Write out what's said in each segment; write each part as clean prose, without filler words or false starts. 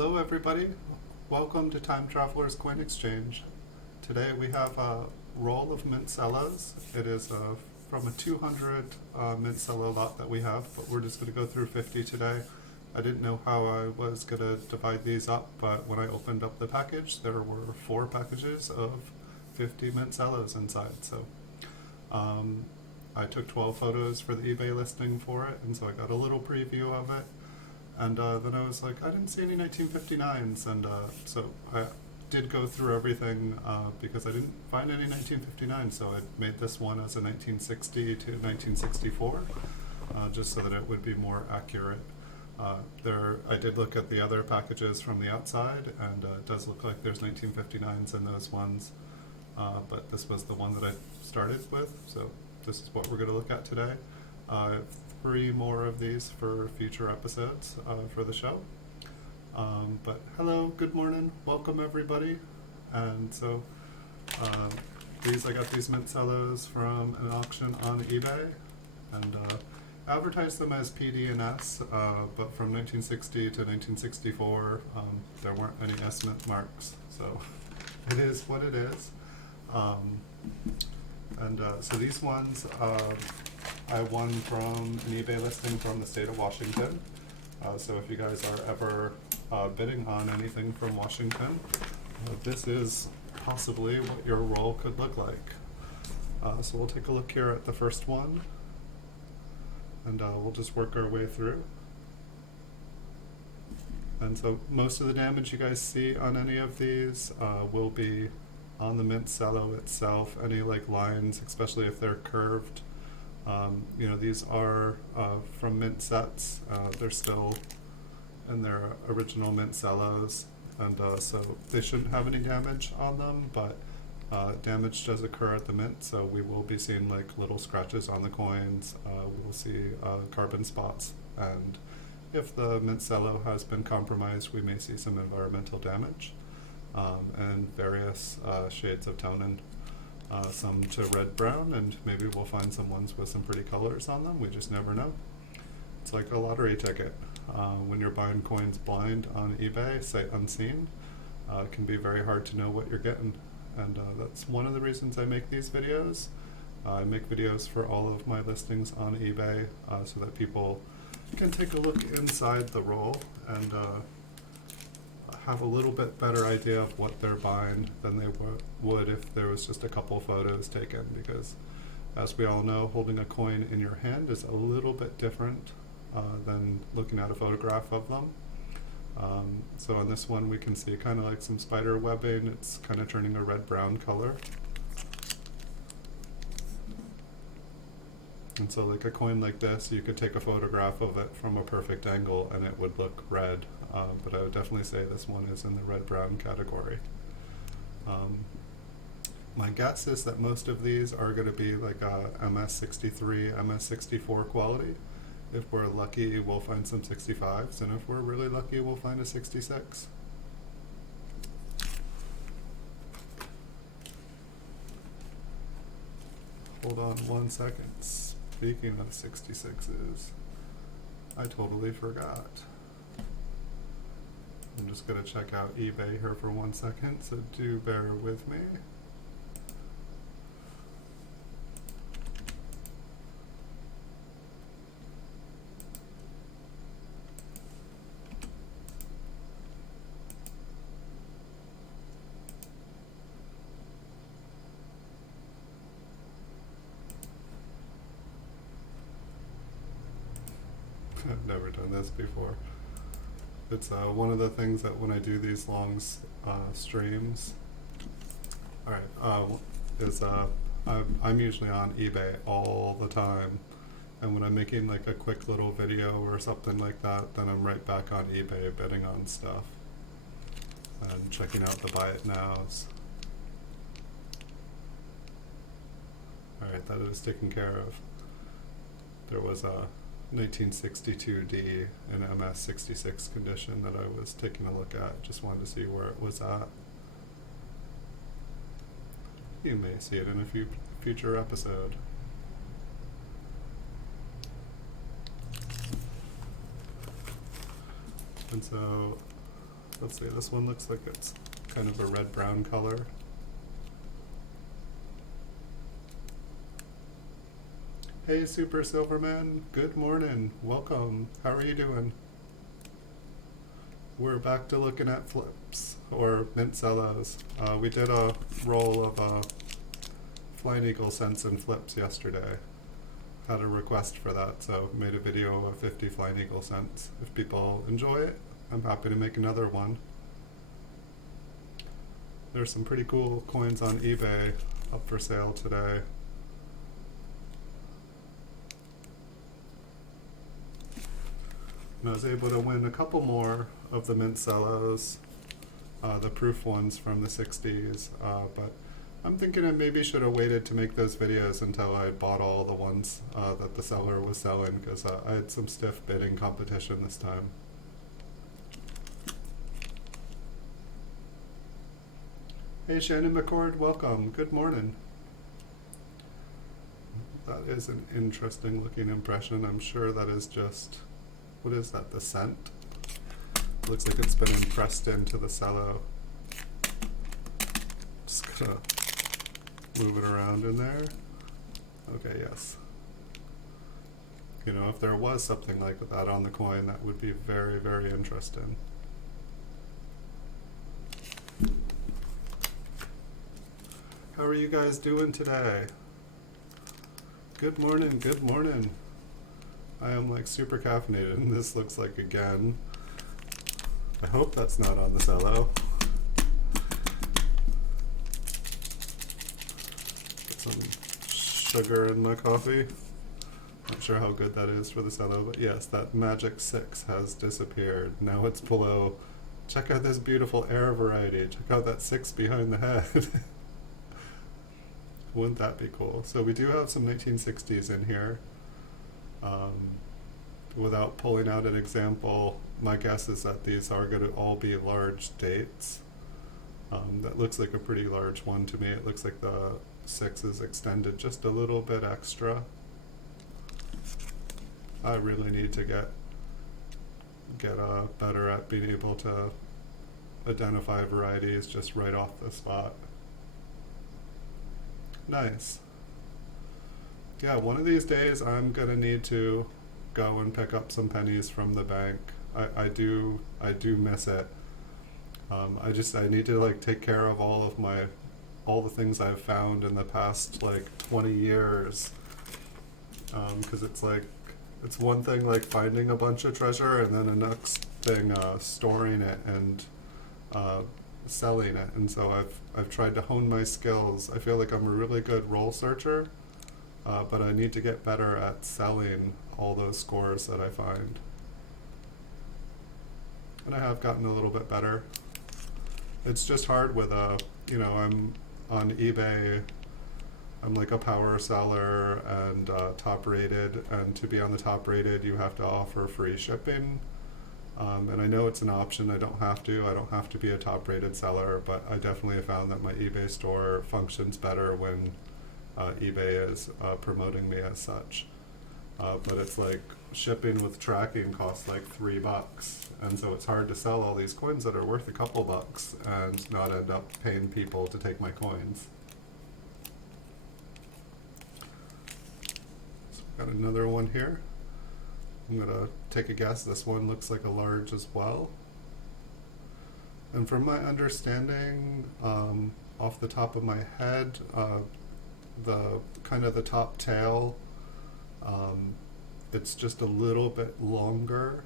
Hello everybody, welcome to Time Traveler's Coin Exchange. Today we have a roll of mint cellos. It is from a 200 mint cello lot that we have, but we're just going to go through 50 today. I didn't know how I was going to divide these up, but when I opened up the package there were 4 packages of 50 mint cellos inside. So I took 12 photos for the eBay listing for it, and so I got a little preview of it. And then I was like, I didn't see any 1959s, and so I did go through everything because I didn't find any 1959s, so I made this one as a 1960 to 1964, just so that it would be more accurate. I did look at the other packages from the outside, and it does look like there's 1959s in those ones, but this was the one that I started with, so this is what we're going to look at today. I have 3 more of these for future episodes for the show. But hello, good morning, welcome everybody. And so I got these mint cellos from an auction on eBay, and advertised them as PD and S, but from 1960 to 1964 there weren't any S mint marks, so it is what it is. So these ones I won from an eBay listing from the state of Washington. So if you guys are ever bidding on anything from Washington, this is possibly what your roll could look like. So we'll take a look here at the first one, and we'll just work our way through. And so most of the damage you guys see on any of these will be on the mint cello itself. Any like lines, especially if they're curved. These are from mint sets. They're still in their original mint cellos, and so they shouldn't have any damage on them, but damage does occur at the mint, so we will be seeing like little scratches on the coins. We will see carbon spots, and if the mint cello has been compromised, we may see some environmental damage, and various shades of tonin. Some to red-brown, and maybe we'll find some ones with some pretty colors on them. We just never know. It's like a lottery ticket. When you're buying coins blind on eBay, sight unseen, it can be very hard to know what you're getting. And that's one of the reasons I make these videos. I make videos for all of my listings on eBay so that people can take a look inside the roll and have a little bit better idea of what they're buying than they would if there was just a couple photos taken, because as we all know, holding a coin in your hand is a little bit different than looking at a photograph of them. So on this one we can see kind of like some spider webbing. It's kind of turning a red-brown color. And so like a coin like this, you could take a photograph of it from a perfect angle and it would look red, but I would definitely say this one is in the red-brown category. My guess is that most of these are going to be like MS63, MS64 quality. If we're lucky, we'll find some 65s, and if we're really lucky, we'll find a 66. Hold on 1 second. Speaking of 66s, I totally forgot. I'm just going to check out eBay here for 1 second, so do bear with me. I've never done this before. It's one of the things that when I do these long streams, I'm usually on eBay all the time, and when I'm making like a quick little video or something like that, then I'm right back on eBay bidding on stuff and checking out the buy it nows. Alright, that is taken care of. There was a 1962D in MS66 condition that I was taking a look at. Just wanted to see where it was at. You may see it in a future episode. And so Let's see, this one looks like it's kind of a red-brown color. Hey Super Silverman, good morning, welcome, how are you doing? We're back to looking at flips, or mint cellos. We did a roll of Flying Eagle cents and flips yesterday. Had a request for that, so made a video of 50 Flying Eagle cents. If people enjoy it, I'm happy to make another one. There's some pretty cool coins on eBay up for sale today. And I was able to win a couple more of the mint cellos, the proof ones from the 60s, but I'm thinking I maybe should have waited to make those videos until I bought all the ones that the seller was selling, because I had some stiff bidding competition this time. Hey Shannon McCord, welcome, good morning. That is an interesting looking impression. I'm sure that is just, what is that, the cent? Looks like it's been impressed into the cello. Just gonna move it around in there. Okay, yes. You know, if there was something like that on the coin, that would be very, very interesting. How are you guys doing today? Good morning, good morning. I am like super caffeinated, and this looks like, again, I hope that's not on the cello. Put some sugar in my coffee. Not sure how good that is for the cello, but yes, that magic 6 has disappeared. Now it's below. Check out this beautiful air variety. Check out that 6 behind the head. Wouldn't that be cool? So we do have some 1960s in here. Without pulling out an example, my guess is that these are going to all be large dates. That looks like a pretty large one to me. It looks like the 6 is extended just a little bit extra. I really need to get better at being able to identify varieties just right off the spot. Nice. Yeah, one of these days I'm gonna need to go and pick up some pennies from the bank. I do miss it. I need to like take care of all the things I've found in the past like 20 years. Because it's like, it's one thing like finding a bunch of treasure, and then the next thing storing it and selling it. And so I've tried to hone my skills. I feel like I'm a really good roll searcher, but I need to get better at selling all those scores that I find. And I have gotten a little bit better. It's just hard with you know, I'm on eBay, I'm like a power seller and top rated, and to be on the top rated you have to offer free shipping. And I know it's an option, I don't have to be a top rated seller, but I definitely have found that my eBay store functions better when eBay is promoting me as such. But it's like shipping with tracking costs like $3, and so it's hard to sell all these coins that are worth a couple bucks and not end up paying people to take my coins. So got another one here. I'm gonna take a guess. This one looks like a large as well. And from my understanding, off the top of my head, the kind of the top tail, it's just a little bit longer,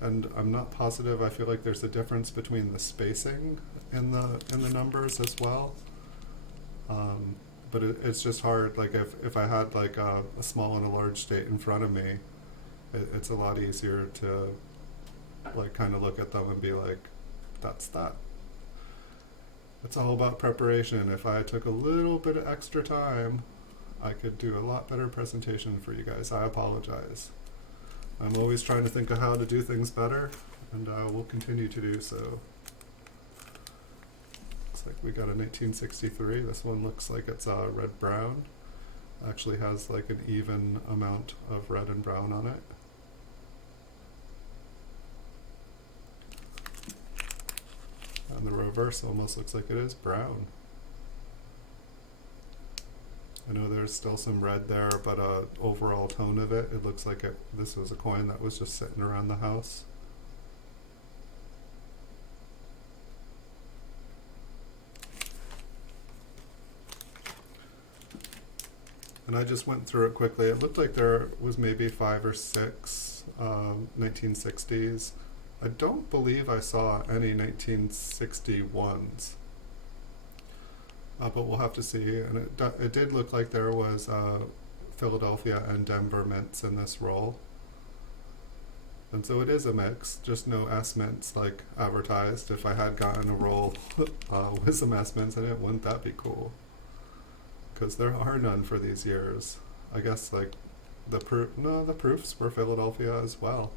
and I'm not positive. I feel like there's a difference between the spacing in the numbers as well. But it's just hard. Like if I had like a small and a large state in front of me, it's a lot easier to like kind of look at them and be like, that's that. It's all about preparation. If I took a little bit of extra time, I could do a lot better presentation for you guys. I apologize. I'm always trying to think of how to do things better, and we'll continue to do so. Looks like we got a 1963. This one looks like it's red-brown. Actually has like an even amount of red and brown on it. And the reverse almost looks like it is brown. I know there's still some red there, but overall tone of it, it looks like this was a coin that was just sitting around the house. And I just went through it quickly. It looked like there was maybe 5 or 6 1960s. I don't believe I saw any 1961s. But we'll have to see. And it did look like there was Philadelphia and Denver mints in this roll. And so it is a mix, just no S mints like advertised. If I had gotten a roll with some S mints in it, wouldn't that be cool? Because there are none for these years. I guess like the proofs were Philadelphia as well.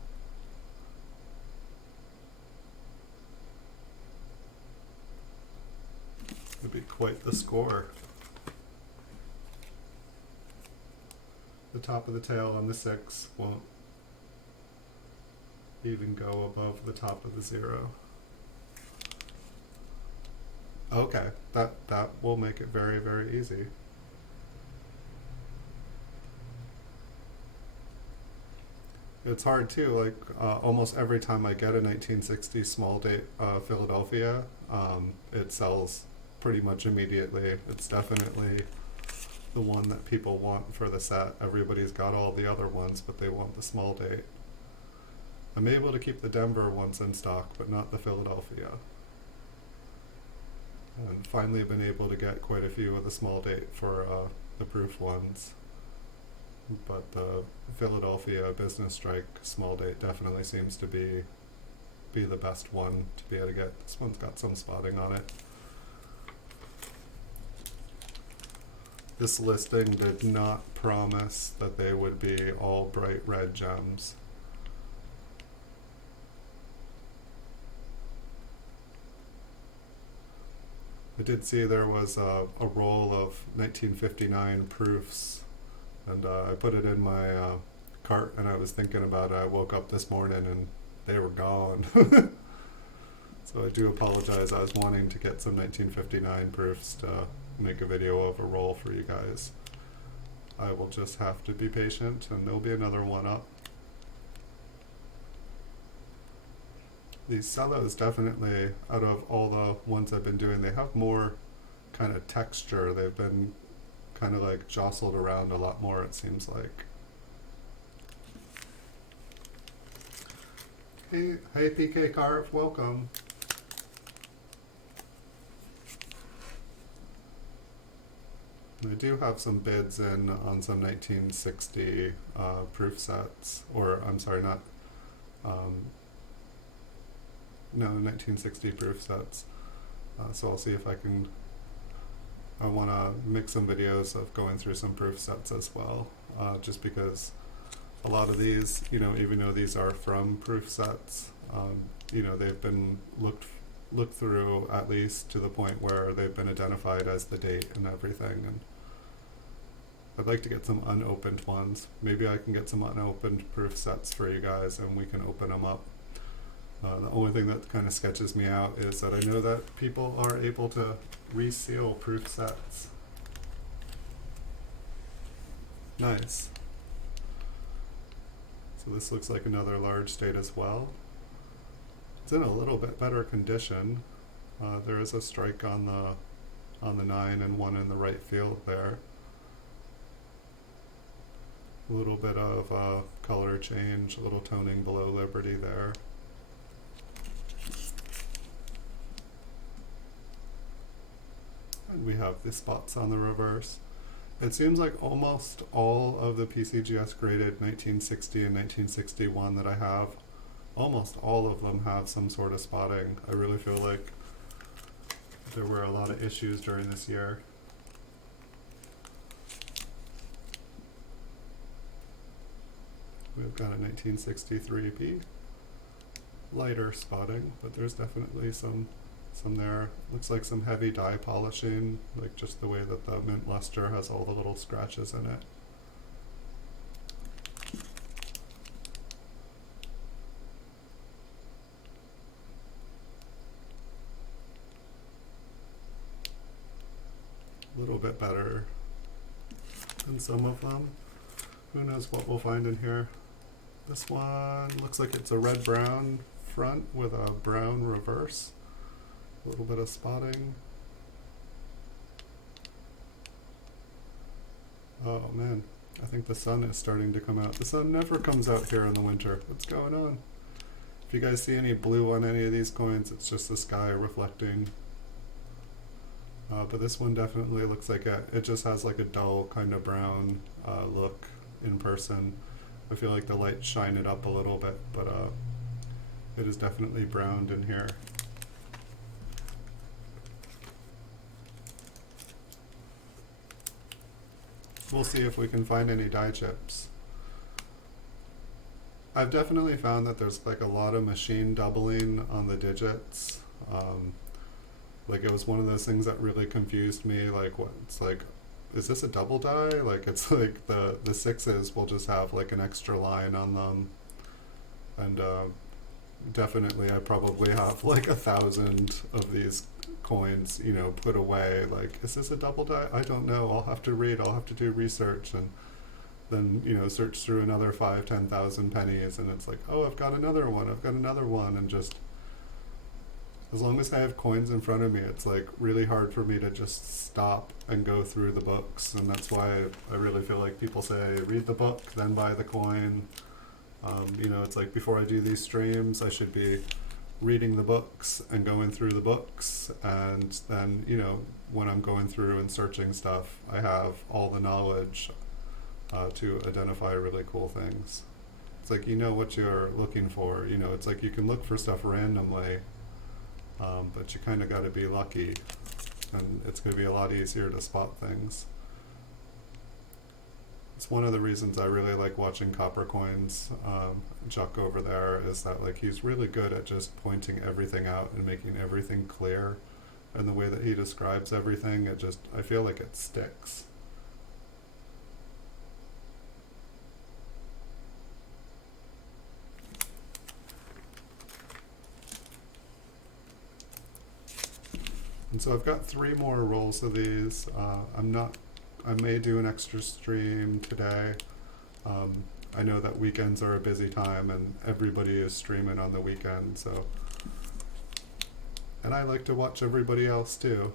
Would be quite the score. The top of the tail on the 6 won't even go above the top of the 0. Okay, that will make it very, very easy. It's hard too, like almost every time I get a 1960 small date Philadelphia, it sells pretty much immediately. It's definitely the one that people want for the set. Everybody's got all the other ones, but they want the small date. I'm able to keep the Denver ones in stock, but not the Philadelphia. And finally been able to get quite a few of the small date for the proof ones. But the Philadelphia Business Strike small date definitely seems to be the best one to be able to get. This one's got some spotting on it. This listing did not promise that they would be all bright red gems. I did see there was a roll of 1959 proofs, and I put it in my cart, and I was thinking about it. I woke up this morning and they were gone. So I do apologize. I was wanting to get some 1959 proofs to make a video of a roll for you guys. I will just have to be patient, and there'll be another one up. These Cellos definitely, out of all the ones I've been doing, they have more kind of texture. They've been kind of like jostled around a lot more, it seems like. Hey PK Carve, welcome. I do have some bids in on some 1960 proof sets, or I'm sorry, not, no, 1960 proof sets. So I'll see if I can, I want to make some videos of going through some proof sets as well, just because a lot of these, you know, even though these are from proof sets, you know, they've been looked through at least to the point where they've been identified as the date and everything. And I'd like to get some unopened ones. Maybe I can get some unopened proof sets for you guys and we can open them up. The only thing that kind of sketches me out is that I know that people are able to reseal proof sets. Nice. So this looks like another large date as well. It's in a little bit better condition. There is a strike on the 9 and one in the right field there. A little bit of color change, a little toning below Liberty there. And we have the spots on the reverse. It seems like almost all of the PCGS graded 1960 and 1961 that I have, almost all of them have some sort of spotting. I really feel like there were a lot of issues during this year. We've got a 1963P, lighter spotting, but there's definitely some there. Looks like some heavy dye polishing, like just the way that the mint luster has all the little scratches in it. little bit better than some of them. Who knows what we'll find in here. This one looks like it's a red-brown front with a brown reverse. A little bit of spotting. Oh man, I think the sun is starting to come out. The sun never comes out here in the winter. What's going on? If you guys see any blue on any of these coins, it's just the sky reflecting. But this one definitely looks like it just has like a dull kind of brown look in person. I feel like the lights shine it up a little bit, but it is definitely browned in here. We'll see if we can find any dye chips. I've definitely found that there's like a lot of machine doubling on the digits. Like it was one of those things that really confused me. Like what? It's like, is this a double die? Like it's like the sixes will just have like an extra line on them, and definitely I probably have like 1,000 of these coins, you know, put away. Like, is this a double die? I don't know. I'll have to read. I'll have to do research, and then, you know, search through another 5,000-10,000 pennies, and it's like, oh, I've got another one. I've got another one, and just as long as I have coins in front of me, it's like really hard for me to just stop and go through the books. And that's why I really feel like people say read the book, then buy the coin. You know, it's like before I do these streams, I should be reading the books and going through the books, and then, you know, when I'm going through and searching stuff, I have all the knowledge to identify really cool things. It's like, you know what you're looking for, you know, it's like you can look for stuff randomly, but you kind of got to be lucky, and it's going to be a lot easier to spot things. It's one of the reasons I really like watching Copper Coins. Chuck over there is that, like, he's really good at just pointing everything out and making everything clear, and the way that he describes everything, it just, I feel like it sticks. And so I've got 3 more rolls of these. I may do an extra stream today. I know that weekends are a busy time and everybody is streaming on the weekend, so. And I like to watch everybody else too.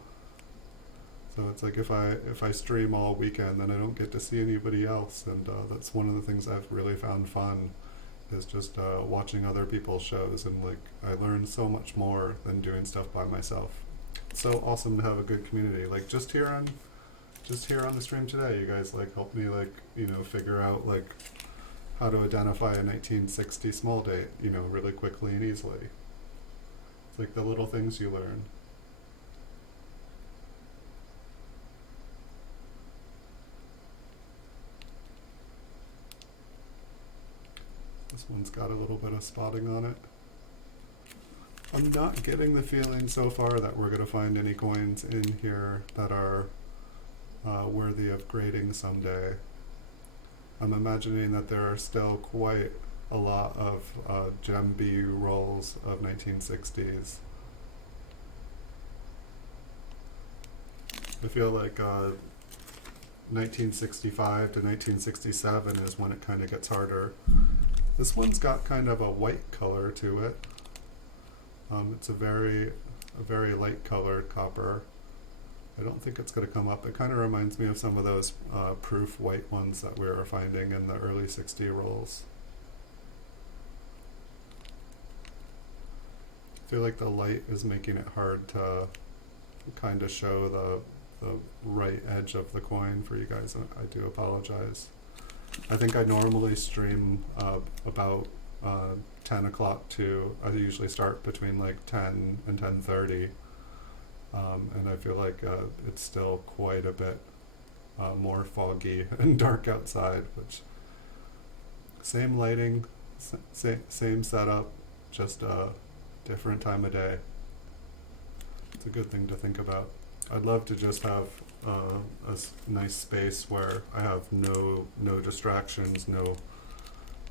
So it's like if I stream all weekend, then I don't get to see anybody else, and that's one of the things I've really found fun, is just watching other people's shows, and like I learn so much more than doing stuff by myself. It's so awesome to have a good community. Like just here on the stream today, you guys like helped me, like, you know, figure out like how to identify a 1960 small date, you know, really quickly and easily. It's like the little things you learn. This one's got a little bit of spotting on it. I'm not getting the feeling so far that we're going to find any coins in here that are worthy of grading someday. I'm imagining that there are still quite a lot of gem BU rolls of 1960s. I feel like 1965 to 1967 is when it kind of gets harder. This one's got kind of a white color to it. It's a very light colored copper. I don't think it's going to come up. It kind of reminds me of some of those proof white ones that we were finding in the early 60 rolls. I feel like the light is making it hard to kind of show the right edge of the coin for you guys. I do apologize. I think I normally stream about 10 o'clock to, I usually start between like 10 and 10:30. And I feel like it's still quite a bit more foggy and dark outside, which same lighting, same setup, just a different time of day. It's a good thing to think about. I'd love to just have a nice space where I have no distractions, no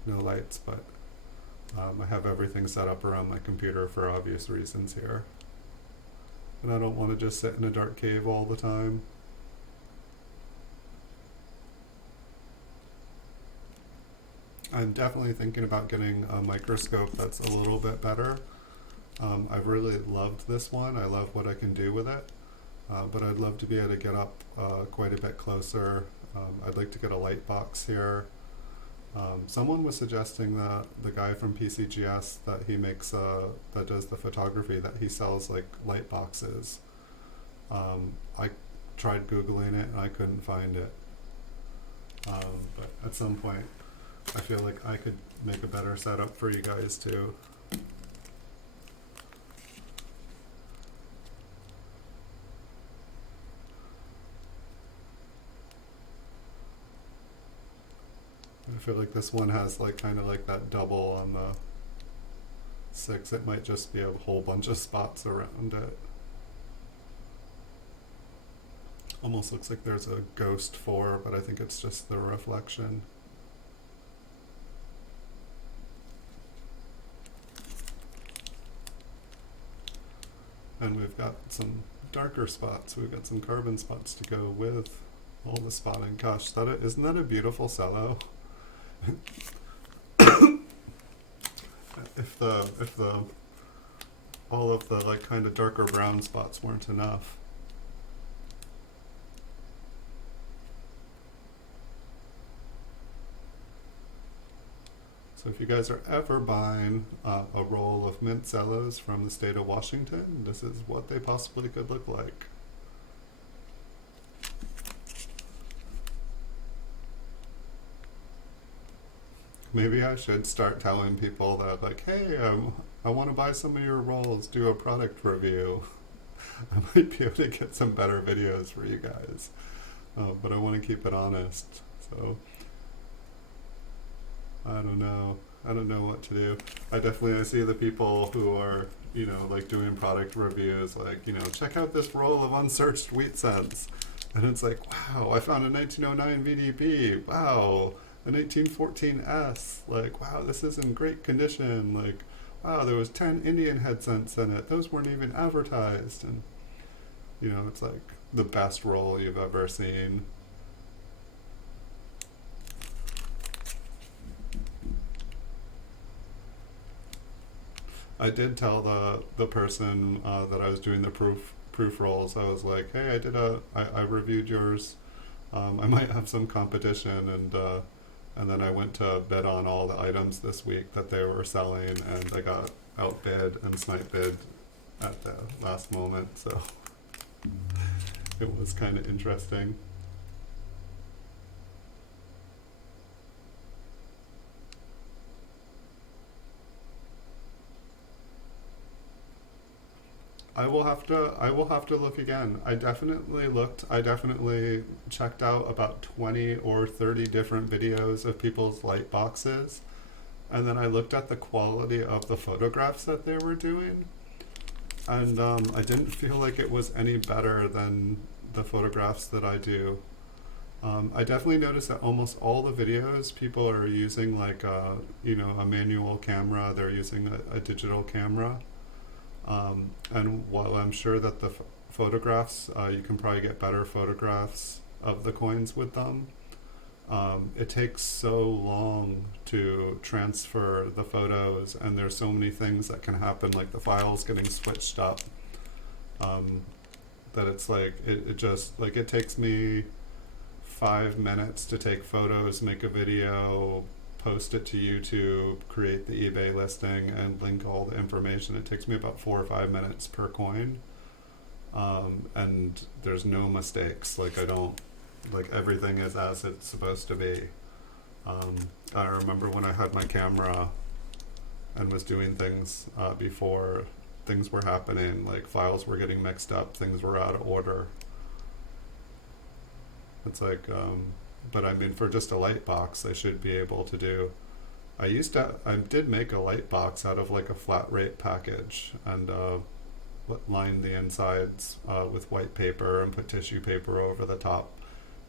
lights, but I have everything set up around my computer for obvious reasons here. And I don't want to just sit in a dark cave all the time. I'm definitely thinking about getting a microscope that's a little bit better. I've really loved this one. I love what I can do with it, but I'd love to be able to get up quite a bit closer. I'd like to get a light box here. Someone was suggesting that the guy from PCGS that he makes, that does the photography, that he sells like light boxes. I tried Googling it and I couldn't find it. But at some point, I feel like I could make a better setup for you guys too. I feel like this one has like kind of like that double on the 6. It might just be a whole bunch of spots around it. Almost looks like there's a ghost 4, but I think it's just the reflection. And we've got some darker spots. We've got some carbon spots to go with all the spotting. Gosh, isn't that a beautiful cello? if the all of the like kind of darker brown spots weren't enough. So if you guys are ever buying a roll of mint cellos from the state of Washington, this is what they possibly could look like. Maybe I should start telling people that, like, hey, I want to buy some of your rolls, do a product review. I might be able to get some better videos for you guys, but I want to keep it honest. So I don't know. I don't know what to do. I see the people who are, you know, like doing product reviews, like, you know, check out this roll of unsearched wheat cents. And it's like, wow, I found a 1909 VDP. Wow, a 1914 S. Like, wow, this is in great condition. Like, wow, there was 10 Indian head cents in it. Those weren't even advertised. And, you know, it's like the best roll you've ever seen. I did tell the person that I was doing the proof rolls. I was like, hey, I reviewed yours. I might have some competition, and then I went to bid on all the items this week that they were selling, and I got outbid and snipe bid at the last moment. So it was kind of interesting. I will have to look again. I definitely checked out about 20 or 30 different videos of people's light boxes. And then I looked at the quality of the photographs that they were doing. And I didn't feel like it was any better than the photographs that I do. I definitely noticed that almost all the videos people are using like a manual camera. They're using a digital camera. And while I'm sure that the photographs, you can probably get better photographs of the coins with them, it takes so long to transfer the photos, and there's so many things that can happen, like the files getting switched up, that it's like, it takes me 5 minutes to take photos, make a video, post it to YouTube, create the eBay listing, and link all the information. It takes me about 4 or 5 minutes per coin, and there's no mistakes. Like everything is as it's supposed to be. I remember when I had my camera and was doing things before things were happening, like files were getting mixed up, things were out of order. It's like, but I mean, for just a light box, I should be able to do. I did make a light box out of like a flat rate package, and line the insides with white paper and put tissue paper over the top.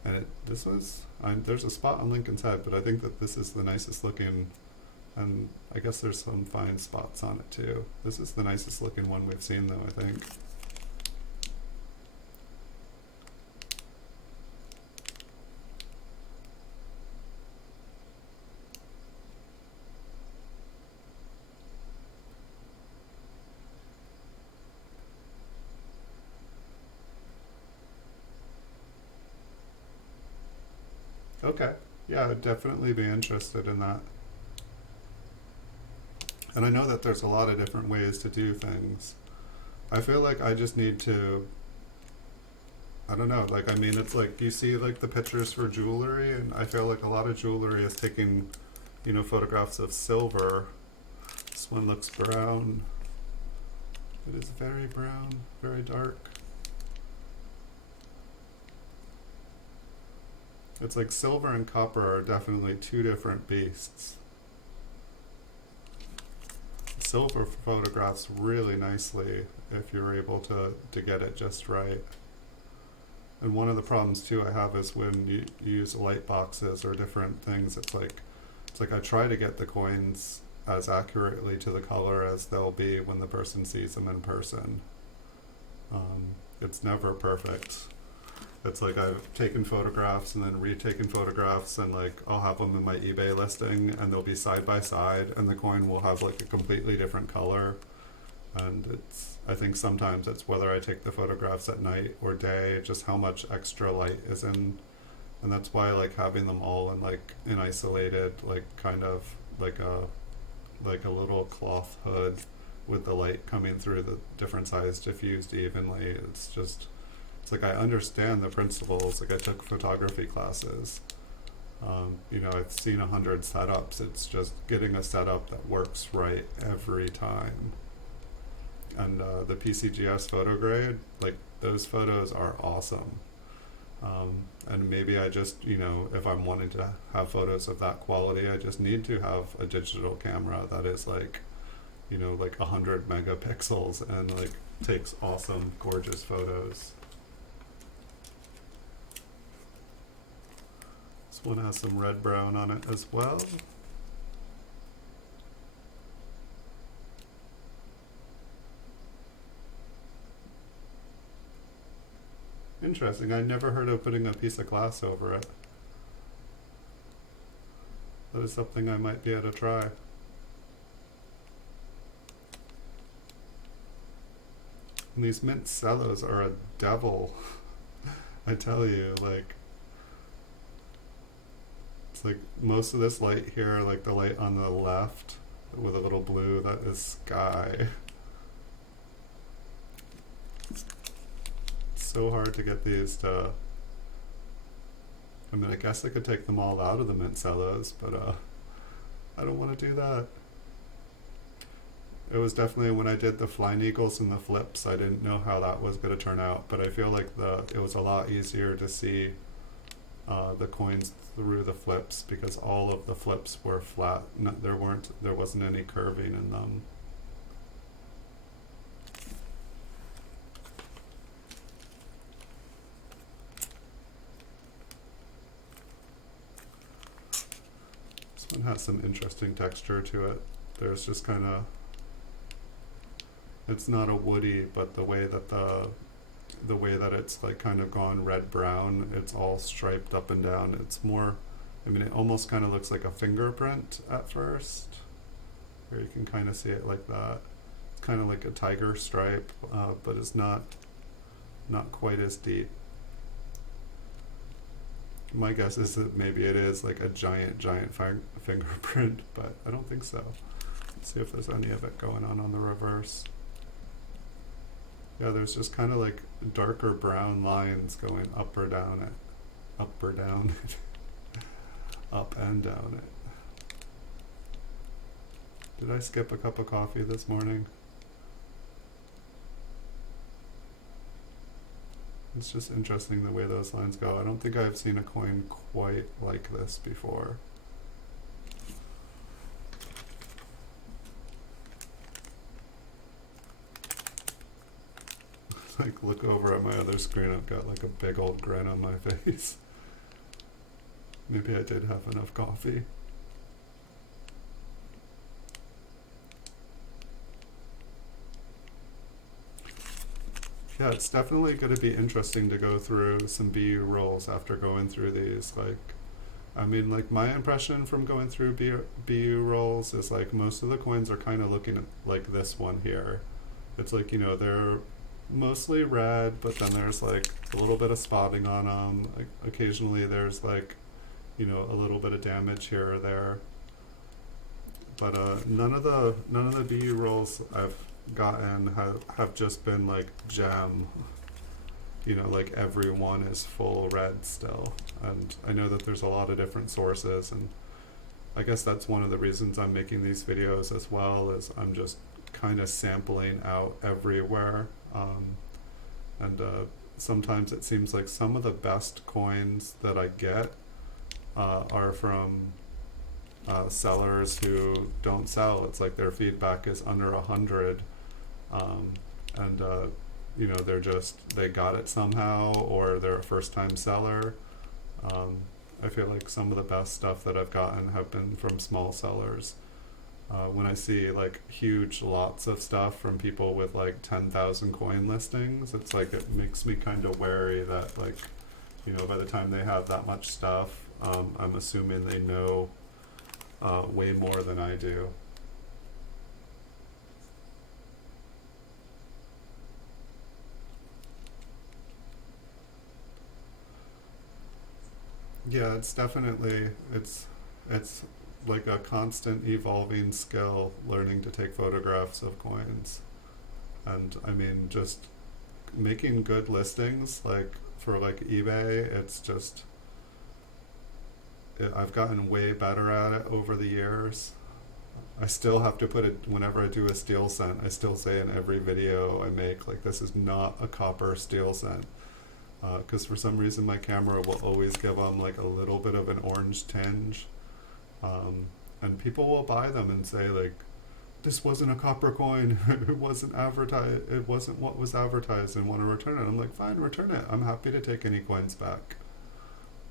And there's a spot on Lincoln's head, but I think that this is the nicest looking, and I guess there's some fine spots on it too. This is the nicest looking one we've seen though, I think. Okay. Yeah, I'd definitely be interested in that. And I know that there's a lot of different ways to do things. I feel like I just need to, I don't know, like, I mean, it's like you see like the pictures for jewelry, and I feel like a lot of jewelry is taking, photographs of silver. This one looks brown. It is very brown, very dark. It's like silver and copper are definitely two different beasts. Silver photographs really nicely if you're able to get it just right. And one of the problems too I have is when you use light boxes or different things, it's like I try to get the coins as accurately to the color as they'll be when the person sees them in person. It's never perfect. It's like I've taken photographs and then retaken photographs, and like I'll have them in my eBay listing and they'll be side by side and the coin will have like a completely different color. And I think sometimes it's whether I take the photographs at night or day, just how much extra light is in. And that's why I like having them all in like an isolated, like kind of like a little cloth hood with the light coming through the different size diffused evenly. It's like I understand the principles. Like I took photography classes. I've seen 100 setups. It's just getting a setup that works right every time. And the PCGS photo grade, like those photos are awesome. And maybe I just, if I'm wanting to have photos of that quality, I just need to have a digital camera that is like, like 100 megapixels and like takes awesome, gorgeous photos. This one has some red brown on it as well. Interesting. I never heard of putting a piece of glass over it. That is something I might be able to try. And these mint cellos are a devil. I tell you, like, it's like most of this light here, like the light on the left with a little blue, that is sky. It's so hard to get these to, I mean, I guess I could take them all out of the mint cellos, but I don't want to do that. It was definitely when I did the flying eagles and the flips, I didn't know how that was going to turn out, but I feel like it was a lot easier to see the coins through the flips because all of the flips were flat. No, there wasn't any curving in them. This one has some interesting texture to it. There's just kind of, it's not a woody, but the way that it's like kind of gone red brown, it's all striped up and down. It's more, I mean, it almost kind of looks like a fingerprint at first, where you can kind of see it like that. It's kind of like a tiger stripe, but it's not quite as deep. My guess is that maybe it is like a giant fingerprint, but I don't think so. Let's see if there's any of it going on the reverse. Yeah, there's just kind of like darker brown lines going up or down it. Up or down it. Up and down it. Did I skip a cup of coffee this morning? It's just interesting the way those lines go. I don't think I've seen a coin quite like this before. Like look over at my other screen, I've got like a big old grin on my face. Maybe I did have enough coffee. Yeah, it's definitely going to be interesting to go through some BU rolls after going through these. Like, I mean, like my impression from going through BU rolls is like most of the coins are kind of looking like this one here. It's like, they're mostly red, but then there's like a little bit of spotting on them. Like occasionally there's like, you know, a little bit of damage here or there. But none of the B rolls I've gotten have just been like gem. You know, like every one is full red still. And I know that there's a lot of different sources, and I guess that's one of the reasons I'm making these videos as well, is I'm just kind of sampling out everywhere. And sometimes it seems like some of the best coins that I get are from sellers who don't sell. It's like their feedback is under 100, and you know, they got it somehow, or they're a first time seller. I feel like some of the best stuff that I've gotten have been from small sellers. When I see like huge lots of stuff from people with like 10,000 coin listings, it's like it makes me kind of wary that, like, you know, by the time they have that much stuff, I'm assuming they know way more than I do. Yeah, it's definitely, it's like a constant evolving skill, learning to take photographs of coins. And I mean, just making good listings, like for like eBay, it's just, I've gotten way better at it over the years. I still have to put it, whenever I do a steel cent, I still say in every video I make, like, this is not a copper steel cent. Because for some reason my camera will always give them like a little bit of an orange tinge. And people will buy them and say, like, this wasn't a copper coin, it wasn't advertised, it wasn't what was advertised, and want to return it. I'm like, fine, return it. I'm happy to take any coins back.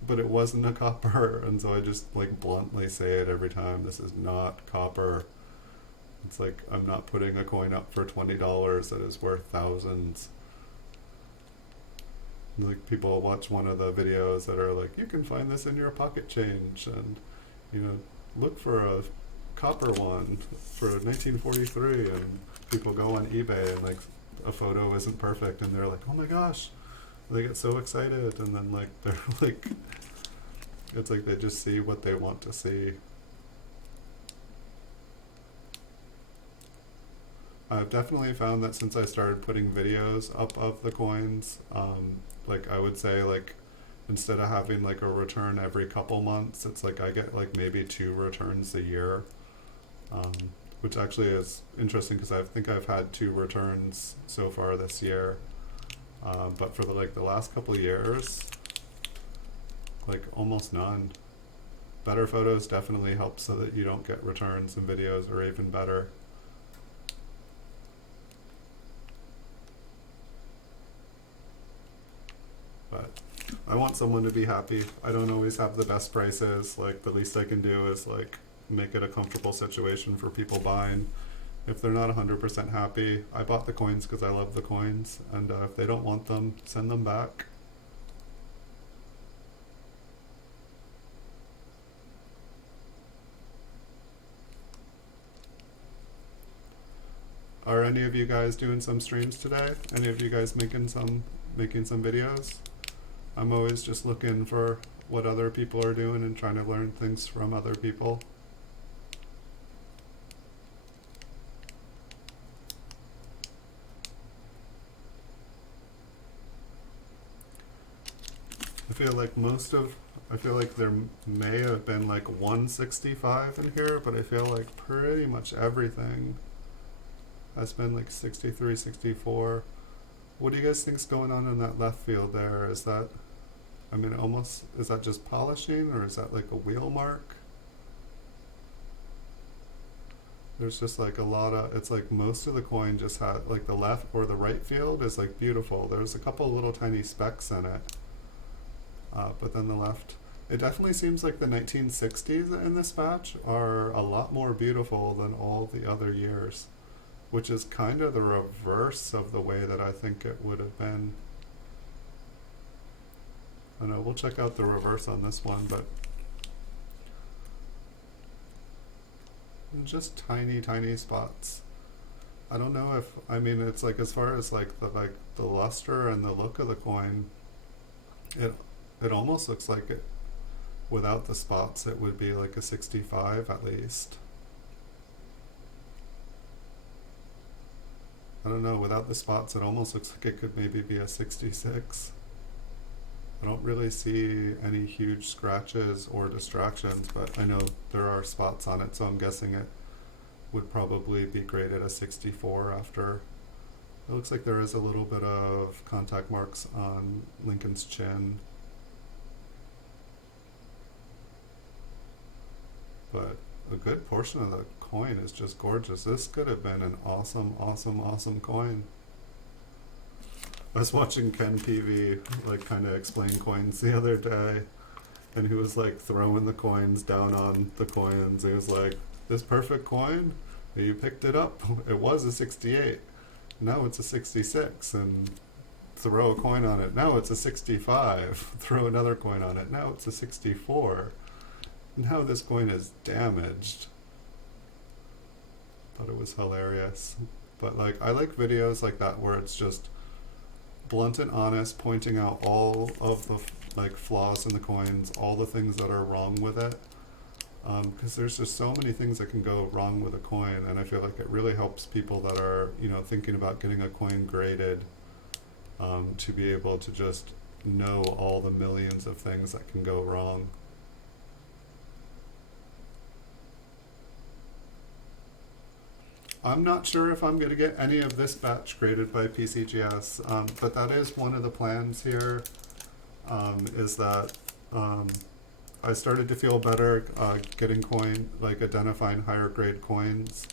But it wasn't a copper, and so I just like bluntly say it every time, this is not copper. It's like, I'm not putting a coin up for $20 that is worth thousands. Like, people watch one of the videos that are like, you can find this in your pocket change, and, you know, look for a copper one for 1943, and people go on eBay and like a photo isn't perfect, and they're like, oh my gosh, they get so excited, and then like they're like, it's like they just see what they want to see. I've definitely found that since I started putting videos up of the coins, like I would say, like, instead of having like a return every couple months, it's like I get like maybe 2 returns a year, which actually is interesting because I think I've had 2 returns so far this year, but for the last couple of years, like almost none. Better photos definitely help so that you don't get returns, and videos are even better. But I want someone to be happy. I don't always have the best prices. Like, the least I can do is like make it a comfortable situation for people buying. If they're not 100% happy, I bought the coins because I love the coins, and if they don't want them, send them back. Are any of you guys doing some streams today? Any of you guys making some videos? I'm always just looking for what other people are doing and trying to learn things from other people. I feel like there may have been like 165 in here, but I feel like pretty much everything has been like 63, 64. What do you guys think's going on in that left field there? Is that, I mean, almost, is that just polishing, or is that like a wheel mark? There's just like a lot of, it's like most of the coin just had, like the left or the right field is like beautiful. There's a couple little tiny specks in it. But then the left, it definitely seems like the 1960s in this batch are a lot more beautiful than all the other years, which is kind of the reverse of the way that I think it would have been. I know, we'll check out the reverse on this one, but just tiny, tiny spots. I don't know if, I mean, it's like, as far as like the luster and the look of the coin, it almost looks like without the spots it would be like a 65 at least. I don't know, without the spots it almost looks like it could maybe be a 66. I don't really see any huge scratches or distractions, but I know there are spots on it, so I'm guessing it would probably be graded a 64 after. It looks like there is a little bit of contact marks on Lincoln's chin. But a good portion of the coin is just gorgeous. This could have been an awesome, awesome, awesome coin. I was watching Ken PV like kind of explain coins the other day, and he was like throwing the coins down on the coins. He was like, this perfect coin, you picked it up, it was a 68, now it's a 66, and throw a coin on it, now it's a 65, throw another coin on it, now it's a 64. Now this coin is damaged. Thought it was hilarious. But like, I like videos like that where it's just blunt and honest, pointing out all of the like flaws in the coins, all the things that are wrong with it. Because there's just so many things that can go wrong with a coin, and I feel like it really helps people that are, you know, thinking about getting a coin graded, to be able to just know all the millions of things that can go wrong. I'm not sure if I'm going to get any of this batch graded by PCGS, but that is one of the plans here, is that I started to feel better getting identifying higher grade coins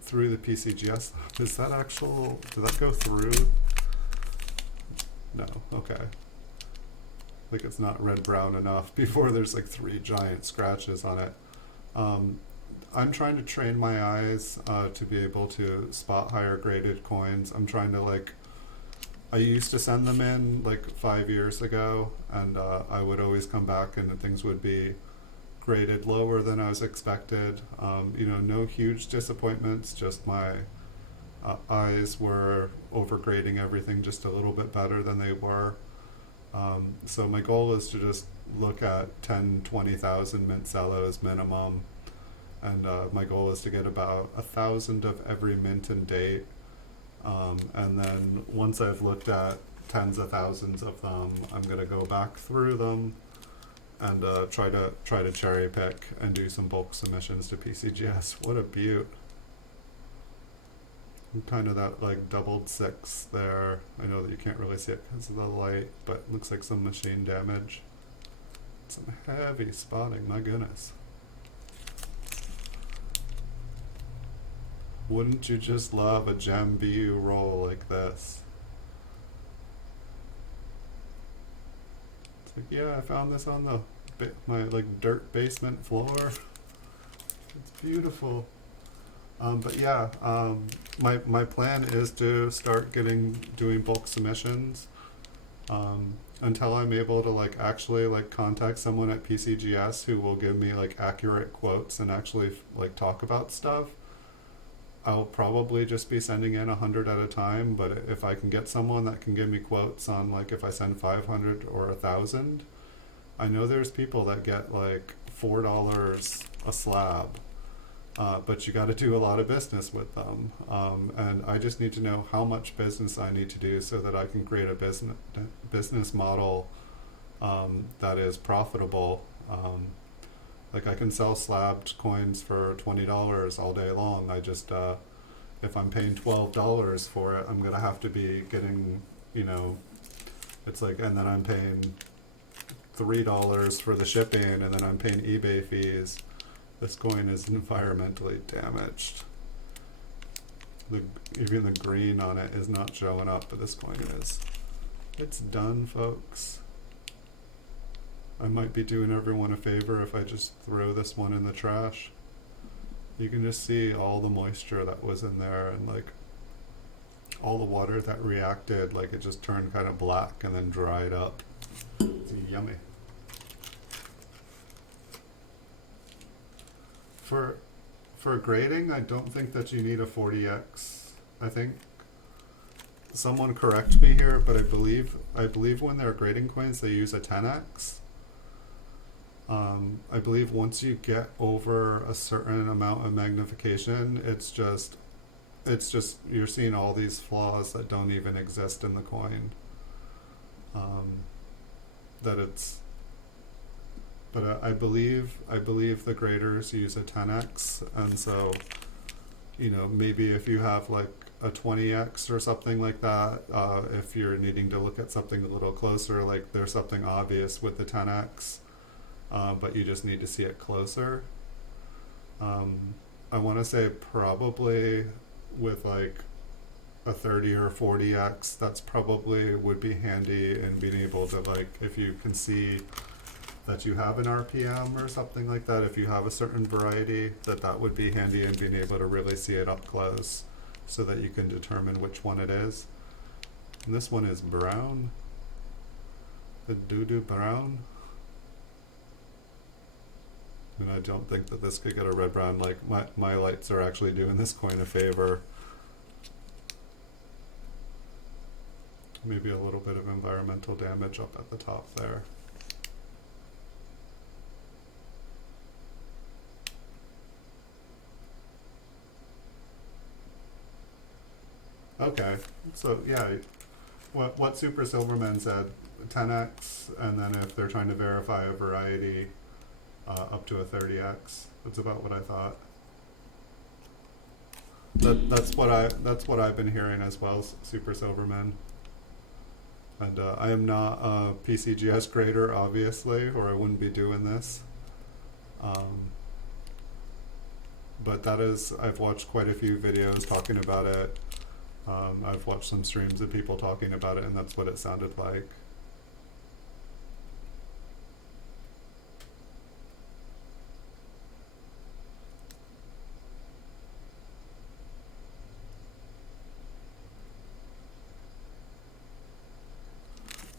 through the PCGS. Is that actual, did that go through? No, okay. Like it's not red-brown enough before there's like 3 giant scratches on it. I'm trying to train my eyes to be able to spot higher graded coins. I'm trying to I used to send them in like 5 years ago, and I would always come back and things would be graded lower than I was expected. You know, no huge disappointments, just my eyes were overgrading everything just a little bit better than they were. So my goal is to just look at 10-20,000 mint cellos minimum. And my goal is to get about 1,000 of every mint and date. And then once I've looked at tens of thousands of them, I'm going to go back through them and try to cherry pick and do some bulk submissions to PCGS. What a beaut. Kind of that like doubled 6 there. I know that you can't really see it because of the light, but it looks like some machine damage. Some heavy spotting, my goodness. Wouldn't you just love a gem BU roll like this? It's like, yeah, I found this on the my like dirt basement floor. It's beautiful. But yeah, my plan is to start doing bulk submissions until I'm able to actually contact someone at PCGS who will give me accurate quotes and actually talk about stuff. I'll probably just be sending in 100 at a time, but if I can get someone that can give me quotes on if I send 500 or 1,000, I know there's people that get $4 a slab, but you got to do a lot of business with them, and I just need to know how much business I need to do so that I can create a business model that is profitable. I can sell slabbed coins for $20 all day long. I just, if I'm paying $12 for it, I'm going to have to be getting, it's and then I'm paying $3 for the shipping, and then I'm paying eBay fees. This coin is environmentally damaged. Even the green on it is not showing up, but this coin is. It's done, folks. I might be doing everyone a favor if I just throw this one in the trash. You can just see all the moisture that was in there, and all the water that reacted, it just turned kind of black and then dried up. It's yummy. For grading, I don't think that you need a 40x. I think someone correct me here, but I believe when they're grading coins they use a 10x. I believe once you get over a certain amount of magnification, it's just you're seeing all these flaws that don't even exist in the coin. That it's, but I believe the graders use a 10x, and so maybe if you have like a 20x or something like that, if you're needing to look at something a little closer, like there's something obvious with the 10x, but you just need to see it closer. I want to say probably with like a 30 or 40x, that's probably would be handy in being able to, like, if you can see that you have an RPM or something like that, if you have a certain variety, that would be handy in being able to really see it up close so that you can determine which one it is. And this one is brown. The doo-doo brown. And I don't think that this could get a red brown. Like my lights are actually doing this coin a favor. Maybe a little bit of environmental damage up at the top there. Okay, so yeah, what Super Silverman said, 10x, and then if they're trying to verify a variety, up to a 30x. That's about what I thought. That's what I've been hearing as well, Super Silverman. And I am not a PCGS grader, obviously, or I wouldn't be doing this. But that is, I've watched quite a few videos talking about it. I've watched some streams of people talking about it, and that's what it sounded like.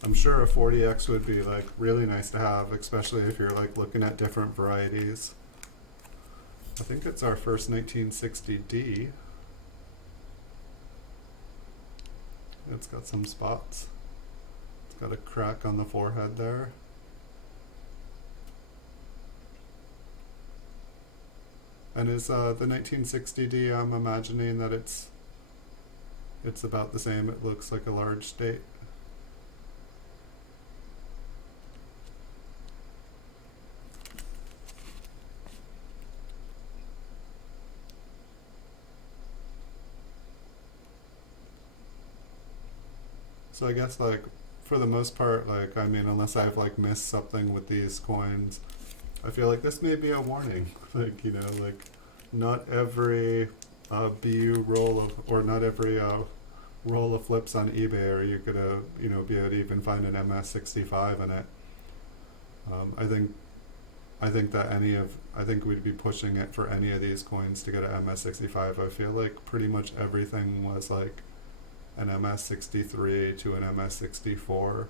I'm sure a 40x would be like really nice to have, especially if you're like looking at different varieties. I think it's our first 1960D. It's got some spots. It's got a crack on the forehead there. And is the 1960D, I'm imagining that it's about the same. It looks like a large date. So I guess like for the most part, like, I mean, unless I've like missed something with these coins, I feel like this may be a warning. Like, like not every BU roll of, or not every roll of flips on eBay are you gonna, be able to even find an MS65 in it. I think that I think we'd be pushing it for any of these coins to get an MS65. I feel like pretty much everything was like an MS63 to an MS64.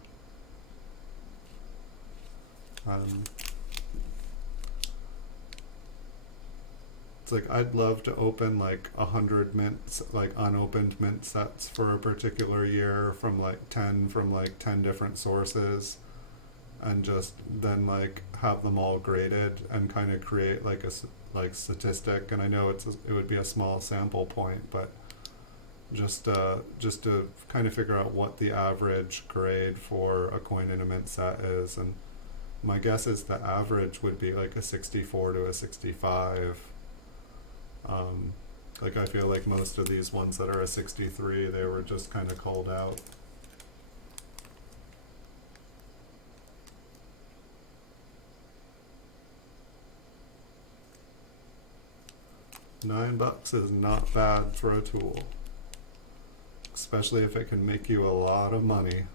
It's like I'd love to open like 100 mints, like unopened mint sets for a particular year from like 10 different sources, and just then like have them all graded and kind of create like a statistic. And I know it would be a small sample point, but just to kind of figure out what the average grade for a coin in a mint set is. And my guess is the average would be like a 64 to a 65. Like I feel like most of these ones that are a 63, they were just kind of called out. $9 is not bad for a tool, especially if it can make you a lot of money.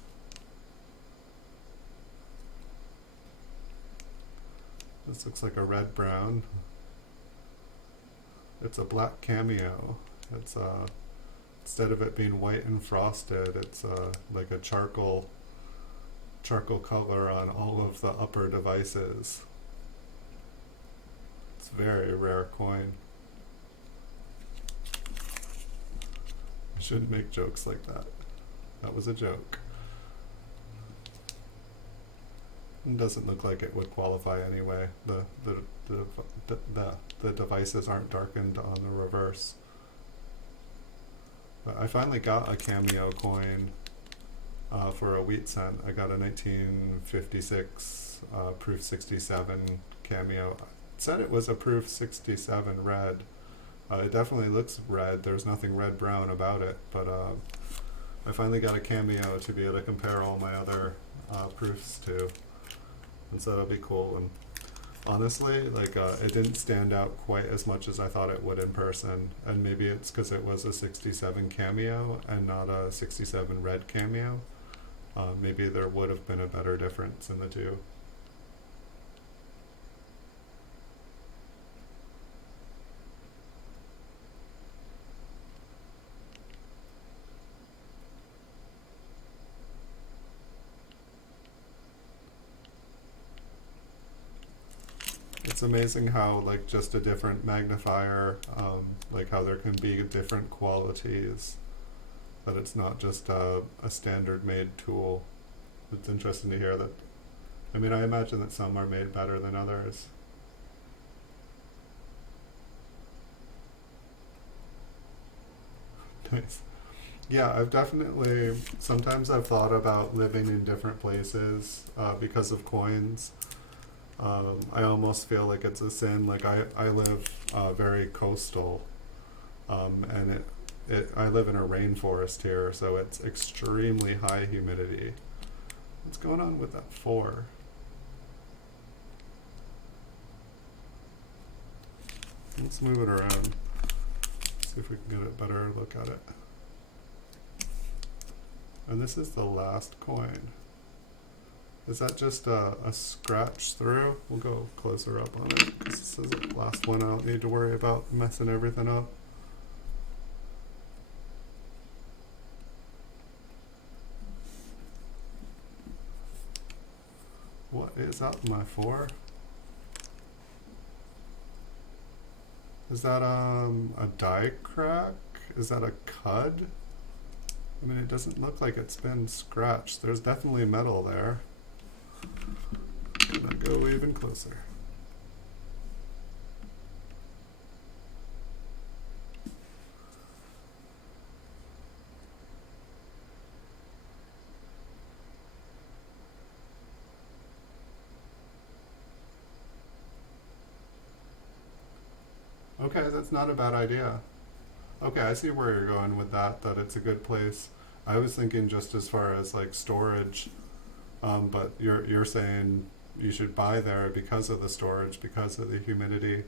This looks like a red brown. It's a black cameo. It's instead of it being white and frosted, it's like a charcoal color on all of the upper devices. It's a very rare coin. I shouldn't make jokes like that. That was a joke. It doesn't look like it would qualify anyway. The devices aren't darkened on the reverse. But I finally got a Cameo coin for a wheat cent. I got a 1956 proof 67 Cameo. It said it was a proof 67 red. It definitely looks red. There's nothing red brown about it, but I finally got a Cameo to be able to compare all my other proofs to, and so that'll be cool. And honestly, like it didn't stand out quite as much as I thought it would in person, and maybe it's because it was a 67 Cameo and not a 67 red Cameo. Maybe there would have been a better difference in the two. It's amazing how like just a different magnifier, like how there can be different qualities, that it's not just a standard made tool. It's interesting to hear that. I mean, I imagine that some are made better than others. Nice. Yeah, sometimes I've thought about living in different places because of coins. I almost feel like it's a sin. Like I live very coastal, and I live in a rainforest here, so it's extremely high humidity. What's going on with that 4? Let's move it around. See if we can get a better look at it. And this is the last coin. Is that just a scratch through? We'll go closer up on it, because this is the last one. I don't need to worry about messing everything up. What is up, my 4? Is that a die crack? Is that a cud? I mean, it doesn't look like it's been scratched. There's definitely metal there. I'm gonna go even closer. Okay, that's not a bad idea. Okay, I see where you're going with that it's a good place. I was thinking just as far as like storage, but you're saying you should buy there because of the storage, because of the humidity.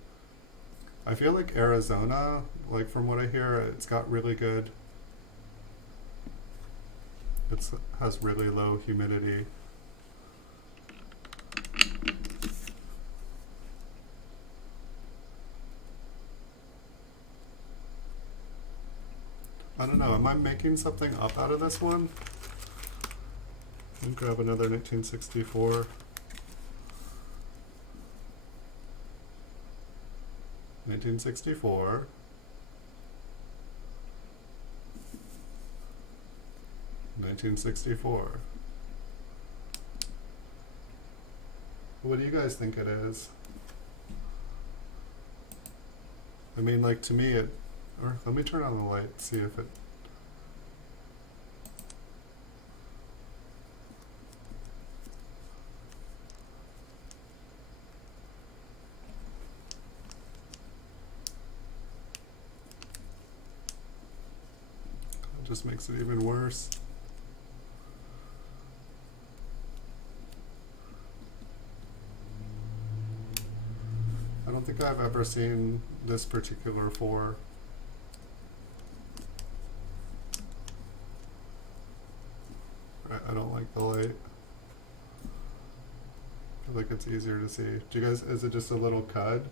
I feel like Arizona, like from what I hear, it's got really good, it has really low humidity. I don't know, am I making something up out of this one? Let me grab another 1964. 1964. What do you guys think it is? I mean, like, to me it, or let me turn on the light, see if it, it just makes it even worse. I don't think I've ever seen this particular 4. I don't like the light. I feel like it's easier to see. Do you guys, is it just a little cud?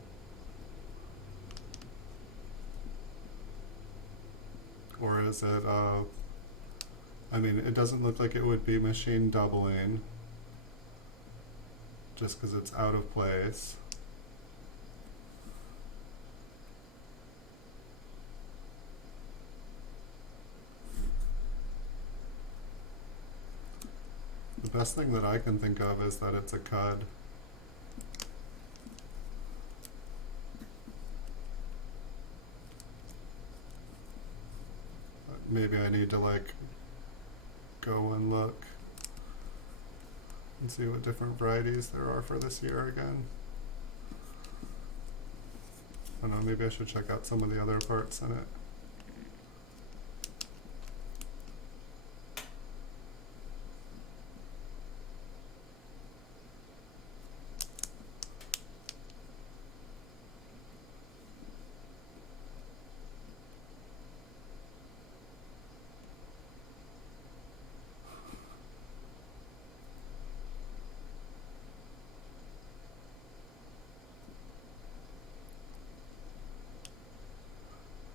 Or is it, I mean, it doesn't look like it would be machine doubling, just because it's out of place. best thing that I can think of is that it's a cud. Maybe I need to like go and look and see what different varieties there are for this year again. I don't know, maybe I should check out some of the other parts in it.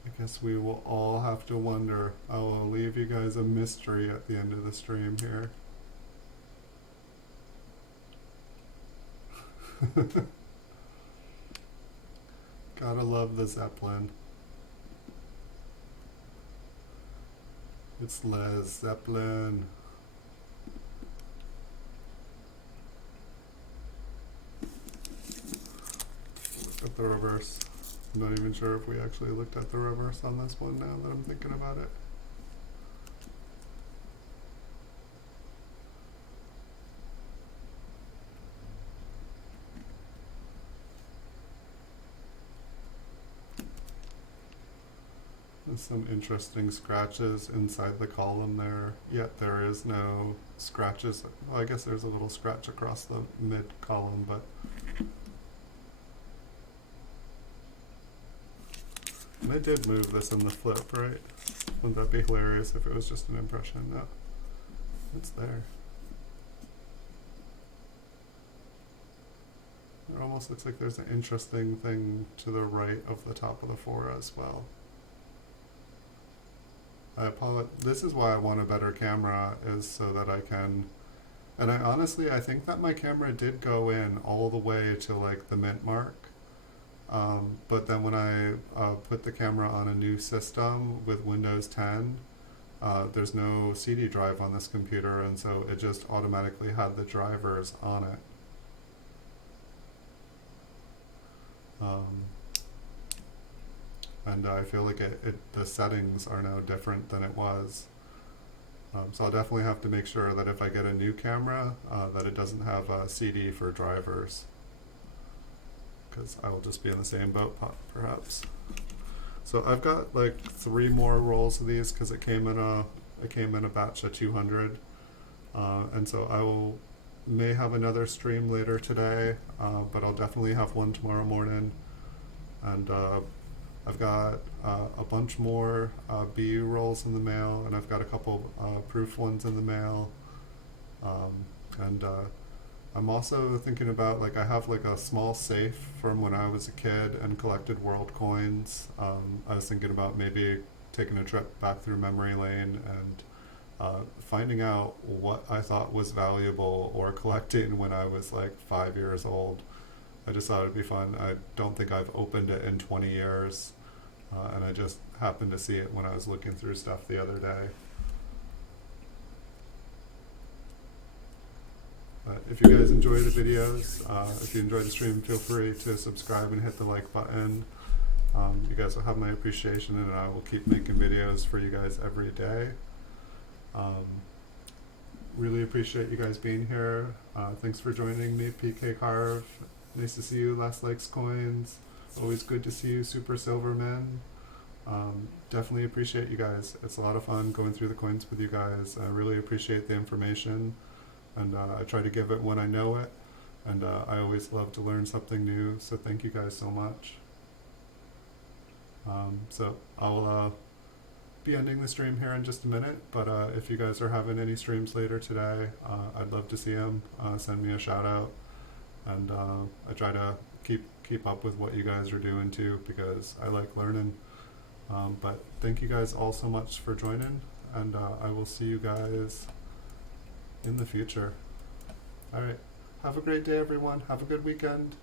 I guess we will all have to wonder. I will leave you guys a mystery at the end of the stream here. Gotta love the Zeppelin. It's Les Zeppelin. Look at the reverse. I'm not even sure if we actually looked at the reverse on this one now that I'm thinking about it. There's some interesting scratches inside the column there, yet there is no scratches. Well, I guess there's a little scratch across the mid column, but and I did move this in the flip, right? Wouldn't that be hilarious if it was just an impression? No, it's there. It almost looks like there's an interesting thing to the right of the top of the 4 as well. I apologize. This is why I want a better camera, is so that I can, and I think that my camera did go in all the way to like the mint mark. But then when I put the camera on a new system with Windows 10, there's no CD drive on this computer, and so it just automatically had the drivers on it. And I feel like the settings are now different than it was. So I'll definitely have to make sure that if I get a new camera, that it doesn't have a CD for drivers, because I will just be in the same boat perhaps. So I've got like 3 more rolls of these because it came in a batch of 200, and so may have another stream later today, but I'll definitely have one tomorrow morning, and I've got a bunch more BU rolls in the mail, and I've got a couple proof ones in the mail, and I'm also thinking about, like, I have like a small safe from when I was a kid and collected world coins. I was thinking about maybe taking a trip back through memory lane and finding out what I thought was valuable or collecting when I was like 5 years old. I just thought it'd be fun. I don't think I've opened it in 20 years, and I just happened to see it when I was looking through stuff the other day. If you guys enjoy the videos, if you enjoy the stream, feel free to subscribe and hit the like button. You guys will have my appreciation, and I will keep making videos for you guys every day. Really appreciate you guys being here. Thanks for joining me, PK Carve. Nice to see you, Last Likes Coins. Always good to see you, Super Silverman. Definitely appreciate you guys. It's a lot of fun going through the coins with you guys. I really appreciate the information, and I try to give it when I know it, and I always love to learn something new, so thank you guys so much. So I'll be ending the stream here in just a minute, but if you guys are having any streams later today, I'd love to see them. Send me a shout out, and I try to keep up with what you guys are doing too, because I like learning. But thank you guys all so much for joining, and I will see you guys in the future. Alright, have a great day everyone, have a good weekend.